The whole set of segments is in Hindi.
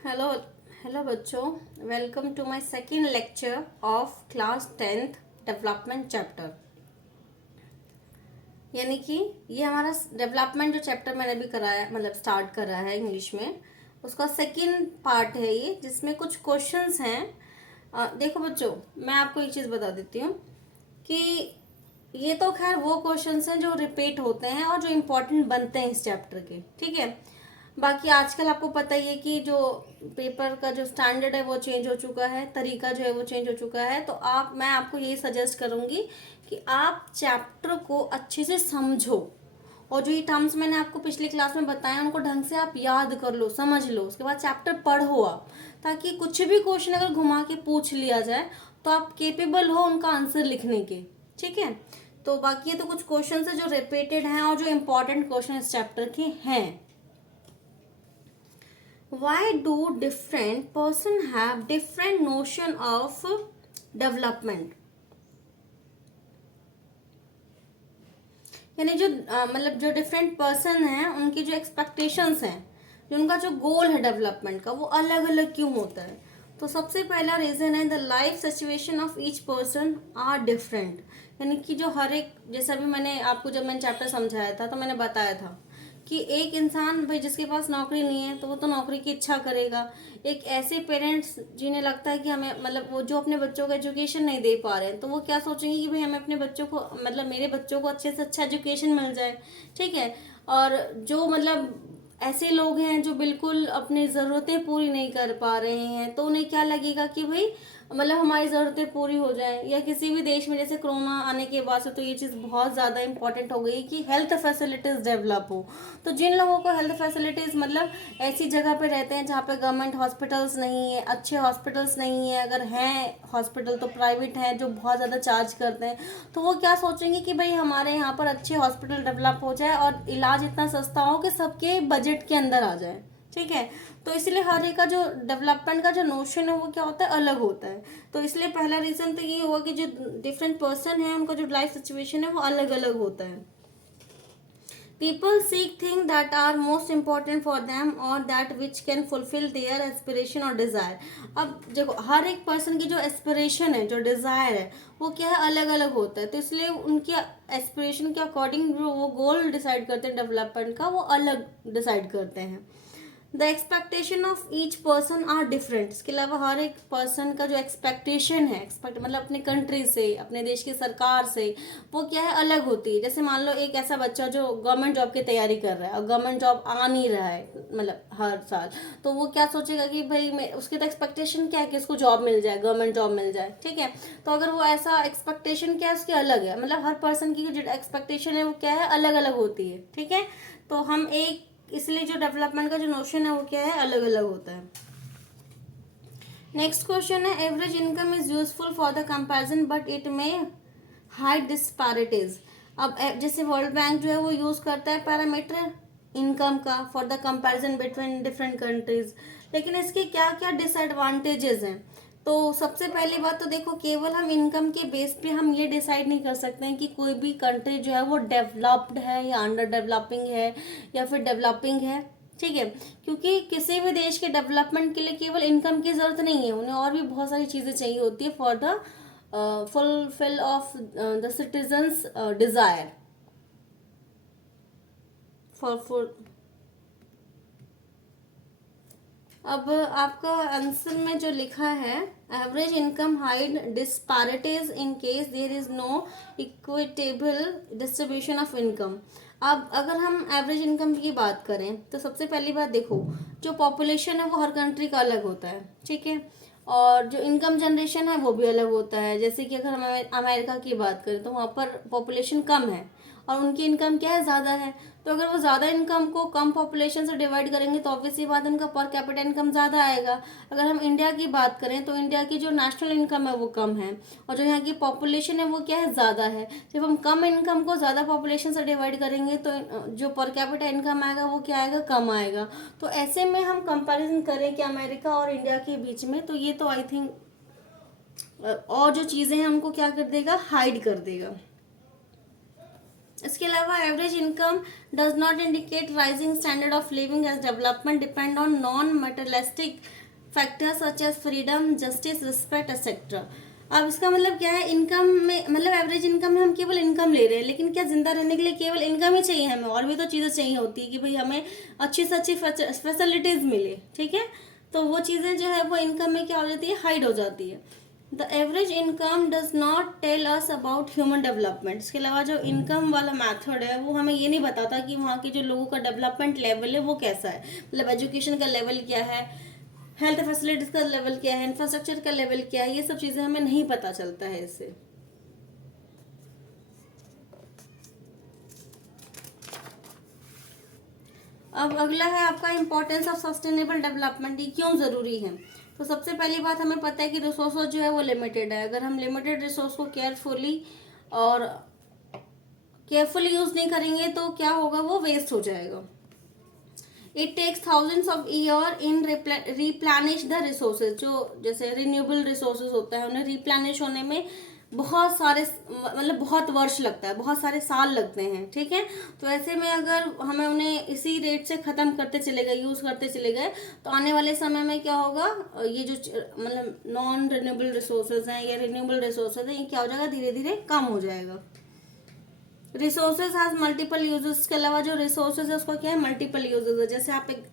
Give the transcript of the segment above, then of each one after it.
हेलो हेलो बच्चों, welcome to my second lecture of class 10th development chapter. यानी कि ये हमारा डेवलपमेंट जो चैप्टर मैंने अभी कराया मतलब स्टार्ट करा है इंग्लिश में, उसका सेकंड पार्ट है ये, जिसमें कुछ क्वेश्चंस हैं। देखो बच्चों, मैं आपको एक चीज़ बता देती हूँ कि ये तो खैर वो क्वेश्चंस हैं जो रिपीट होते हैं और जो इम्पोर्टेंट बनते हैं इस चैप्टर के, ठीक है। बाकी आजकल आपको पता ही है कि जो पेपर का जो स्टैंडर्ड है वो चेंज हो चुका है, तरीका जो है वो चेंज हो चुका है। तो मैं आपको यही सजेस्ट करूंगी कि आप चैप्टर को अच्छे से समझो, और जो ये टर्म्स मैंने आपको पिछली क्लास में बताया उनको ढंग से आप याद कर लो, समझ लो, उसके बाद चैप्टर पढ़ो आप, ताकि कुछ भी क्वेश्चन अगर घुमा के पूछ लिया जाए तो आप केपेबल हो उनका आंसर लिखने के, ठीक है। तो बाकी ये तो कुछ क्वेश्चन है जो रिपीटेड हैं और जो इम्पोर्टेंट क्वेश्चन इस चैप्टर के हैं। Why do different person have different notion of development? यानी जो मतलब जो डिफरेंट पर्सन हैं उनकी जो एक्सपेक्टेशंस हैं, जो उनका जो गोल है डेवलपमेंट का, वो अलग अलग क्यों होता है। तो सबसे पहला रीजन है the life situation of each person are different. यानी कि जो हर एक, जैसा भी मैंने आपको जब मैंने चैप्टर समझाया था तो मैंने बताया था कि एक इंसान भाई जिसके पास नौकरी नहीं है तो वो तो नौकरी की इच्छा करेगा। एक ऐसे पेरेंट्स जिन्हें लगता है कि हमें मतलब वो जो अपने बच्चों को एजुकेशन नहीं दे पा रहे हैं तो वो क्या सोचेंगे कि भाई हमें अपने बच्चों को मतलब मेरे बच्चों को अच्छे से अच्छा एजुकेशन मिल जाए, ठीक है। और जो मतलब ऐसे लोग हैं जो बिल्कुल अपनी ज़रूरतें पूरी नहीं कर पा रहे हैं तो उन्हें क्या लगेगा कि भाई मतलब हमारी ज़रूरतें पूरी हो जाएं। या किसी भी देश में जैसे कोरोना आने के बाद से तो ये चीज़ बहुत ज़्यादा इंपॉर्टेंट हो गई कि हेल्थ फैसिलिटीज़ डेवलप हो। तो जिन लोगों को हेल्थ फैसिलिटीज़ मतलब ऐसी जगह पे रहते हैं जहाँ पे गवर्नमेंट हॉस्पिटल्स नहीं है, अच्छे हॉस्पिटल्स नहीं है, अगर हैं हॉस्पिटल तो प्राइवेट हैं जो बहुत ज़्यादा चार्ज करते हैं, तो वो क्या सोचेंगे कि भाई हमारे यहाँ पर अच्छे हॉस्पिटल डेवलप हो जाए और इलाज इतना सस्ता हो कि सबके बजट के अंदर आ जाए, ठीक है। तो इसलिए हर एक का जो डेवलपमेंट का जो नोशन है वो क्या होता है, अलग होता है। तो इसलिए पहला रीज़न तो ये हुआ कि जो डिफरेंट पर्सन है उनका जो लाइफ सिचुएशन है वो अलग अलग होता है। People seek things that are most important for them or that which can fulfill their aspiration or desire. अब देखो हर एक पर्सन की जो एस्पिरेशन है, जो डिज़ायर है, वो क्या है, अलग अलग होता है। तो इसलिए उनके एस्पिरेशन के अकॉर्डिंग जो वो गोल डिसाइड करते हैं डेवलपमेंट का, वो अलग डिसाइड करते हैं। The expectation of each person are different. इसके अलावा हर एक पर्सन का जो एक्सपेक्टेशन है, एक्सपेक्ट मतलब अपने कंट्री से, अपने देश की सरकार से, वो क्या है, अलग होती है। जैसे मान लो एक ऐसा बच्चा जो गवर्नमेंट जॉब की तैयारी कर रहा है और गवर्नमेंट जॉब आ नहीं रहा है मतलब हर साल, तो वो क्या सोचेगा कि भाई मैं उसकी तो एक्सपेक्टेशन क्या है कि उसको जॉब मिल जाए, गवर्नमेंट जॉब मिल जाए, ठीक है। तो अगर वो ऐसा एक्सपेक्टेशन क्या है उसकी अलग है, मतलब हर पर्सन की जो एक्सपेक्टेशन है वो क्या है, अलग अलग होती है, ठीक है। तो हम एक इसलिए जो डेवलपमेंट का जो नोशन है वो क्या है, अलग अलग होता है। नेक्स्ट क्वेश्चन है average income is useful for the comparison but it में हाई डिस्पैरिटीज। अब जैसे वर्ल्ड बैंक जो है वो यूज करता है पैरामीटर इनकम का for the comparison between different countries, लेकिन इसके क्या क्या डिसएडवांटेजेस हैं। तो सबसे पहली बात तो देखो, केवल हम इनकम के बेस पे हम ये डिसाइड नहीं कर सकते हैं कि कोई भी कंट्री जो है वो डेवलप्ड है या अंडर डेवलपिंग है या फिर डेवलपिंग है, ठीक है। क्योंकि किसी भी देश के डेवलपमेंट के लिए केवल इनकम की जरूरत नहीं है, उन्हें और भी बहुत सारी चीजें चाहिए होती है for the fulfil of the citizens desire for. अब आपका आंसर में जो लिखा है, average income hide disparities in case there is no equitable distribution of income. अब अगर हम एवरेज इनकम की बात करें तो सबसे पहली बात देखो, जो पॉपुलेशन है वो हर कंट्री का अलग होता है, ठीक है। और जो इनकम जनरेशन है वो भी अलग होता है। जैसे कि अगर हम अमेरिका की बात करें तो वहाँ पर पॉपुलेशन कम है और उनकी इनकम क्या है, ज़्यादा है। तो अगर वो ज़्यादा इनकम को कम पॉपुलेशन से डिवाइड करेंगे तो ऑब्वियसली बात है उनका पर कैपिटा इनकम ज़्यादा आएगा। अगर हम इंडिया की बात करें तो इंडिया की जो नेशनल इनकम है वो कम है और जो यहाँ की पॉपुलेशन है वो क्या है, ज़्यादा है। जब हम कम इनकम को ज़्यादा पॉपुलेशन से डिवाइड करेंगे तो जो पर कैपिटा इनकम आएगा वो क्या आएगा, कम आएगा। तो ऐसे में हम कंपैरिजन करें कि अमेरिका और इंडिया के बीच में, तो ये तो आई थिंक और जो चीज़ें हैं उनको क्या कर देगा, हाइड कर देगा। इसके अलावा average income does not indicate rising standard of living as development depend on non materialistic factors such as freedom, justice, respect etcetera. अब इसका मतलब क्या है, इनकम में मतलब एवरेज इनकम में हम केवल इनकम ले रहे हैं, लेकिन क्या जिंदा रहने के लिए केवल इनकम ही चाहिए हमें? और भी तो चीज़ें चाहिए होती है कि भाई हमें अच्छी से अच्छी फैसिलिटीज़ मिले, ठीक है। तो वो चीज़ें जो है वो इनकम में क्या हो जाती है, हाइड हो जाती है। The average income does not tell us about human development. इसके अलावा जो इनकम वाला मेथड है वो हमें ये नहीं बताता कि वहाँ के जो लोगों का डेवलपमेंट लेवल है वो कैसा है, मतलब एजुकेशन का लेवल क्या है, हेल्थ फैसिलिटीज का लेवल क्या है, इंफ्रास्ट्रक्चर का लेवल क्या है, ये सब चीज़ें हमें नहीं पता चलता है इससे। अब अगला है आपका इम्पोर्टेंस ऑफ सस्टेनेबल डेवलपमेंट, ये क्यों ज़रूरी है। तो सबसे पहली बात हमें पता है कि रिसोर्स जो है वो लिमिटेड है। अगर हम लिमिटेड रिसोर्स को और केयरफुली यूज़ नहीं करेंगे तो क्या होगा, वो वेस्ट हो जाएगा। It takes thousands of year in replenish the resources. जो जैसे रिन्यूएबल रिसोर्सेज होता है उन्हें रिप्लेनिश होने में बहुत सारे मतलब बहुत वर्ष लगता है, बहुत सारे साल लगते हैं, ठीक है। तो ऐसे में अगर हमें उन्हें इसी रेट से ख़त्म करते चले गए, यूज़ करते चले गए, तो आने वाले समय में क्या होगा, ये जो मतलब नॉन रिन्यूएबल रिसोर्सेज हैं या रिन्यूएबल रिसोर्सेज हैं, ये क्या हो जाएगा, धीरे धीरे कम हो जाएगा। Resources has multiple uses. के अलावा जो रिसोर्सेज है उसका क्या है, मल्टीपल यूजेस है। जैसे आप एक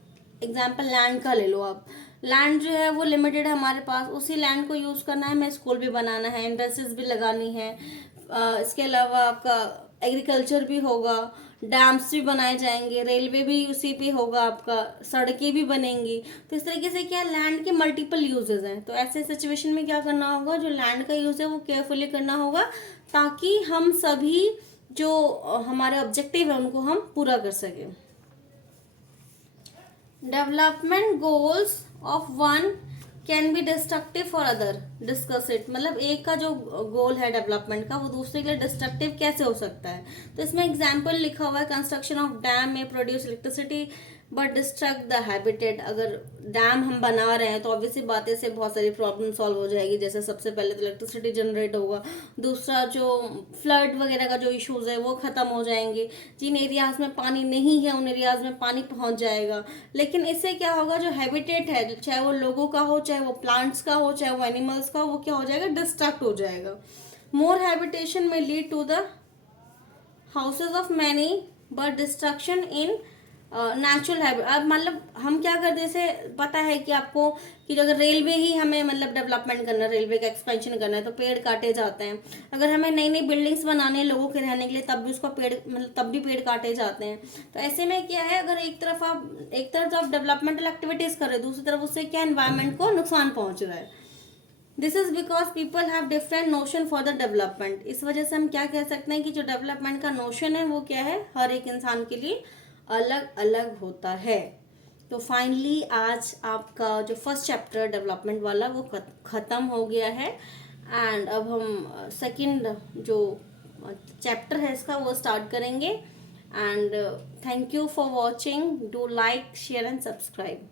एग्जाम्पल लैंड का ले लो, आप लैंड जो है वो लिमिटेड है हमारे पास, उसी लैंड को यूज़ करना है, हमें स्कूल भी बनाना है, इंडस्ट्रीज भी लगानी है, इसके अलावा आपका एग्रीकल्चर भी होगा, डैम्स भी बनाए जाएंगे, रेलवे भी उसी पे होगा, आपका सड़कें भी बनेंगी। तो इस तरीके से क्या, लैंड के मल्टीपल यूजेस हैं। तो ऐसे सिचुएशन में क्या करना होगा, जो लैंड का यूज़ है वो केयरफुली करना होगा, ताकि हम सभी जो हमारे ऑब्जेक्टिव है उनको हम पूरा कर सकें। Development goals of one can be destructive for other, discuss it. मतलब एक का जो गोल है डेवलपमेंट का वो दूसरे के लिए डिस्ट्रक्टिव कैसे हो सकता है। तो इसमें एग्जाम्पल लिखा हुआ है, कंस्ट्रक्शन ऑफ डैम में produce electricity but destruct the habitat. अगर डैम हम बना रहे हैं तो ऑब्वियसली बातें से बहुत सारी प्रॉब्लम सॉल्व हो जाएगी। जैसे सबसे पहले तो इलेक्ट्रिसिटी जनरेट होगा, दूसरा जो फ्लड वगैरह का जो इश्यूज है वो ख़त्म हो जाएंगे, जिन एरियाज में पानी नहीं है उन एरियाज में पानी पहुंच जाएगा। लेकिन इससे क्या होगा, जो हैबिटेट है, चाहे वो लोगों का हो, चाहे वो प्लांट्स का हो, चाहे वो एनिमल्स का हो, वो क्या हो जाएगा, डिस्ट्रक्ट हो जाएगा। मोर हैबिटेशन में lead to the houses of many but destruction in natural habit. अब मतलब हम क्या करते हैं, जैसे पता है कि आपको कि अगर रेलवे ही हमें मतलब डेवलपमेंट करना है, रेलवे का एक्सपेंशन करना है, तो पेड़ काटे जाते हैं। अगर हमें नई नई बिल्डिंग्स बनाने हैं लोगों के रहने के लिए, तब भी उसका पेड़ मतलब तब भी पेड़ काटे जाते हैं। तो ऐसे में क्या है, अगर एक तरफ आप डेवलपमेंटल एक्टिविटीज कर रहे हो, दूसरी तरफ उससे क्या एनवायरमेंट को नुकसान पहुंच रहा है। This is because people have different notion for the development. इस वजह से हम क्या कह सकते हैं कि जो डेवलपमेंट का नोशन है वो क्या है, हर एक इंसान के लिए अलग अलग होता है। तो फाइनली आज आपका जो फर्स्ट चैप्टर डेवलपमेंट वाला वो ख़त्म हो गया है, एंड अब हम सेकंड जो चैप्टर है इसका वो स्टार्ट करेंगे। And thank you for watching, do like, share and subscribe.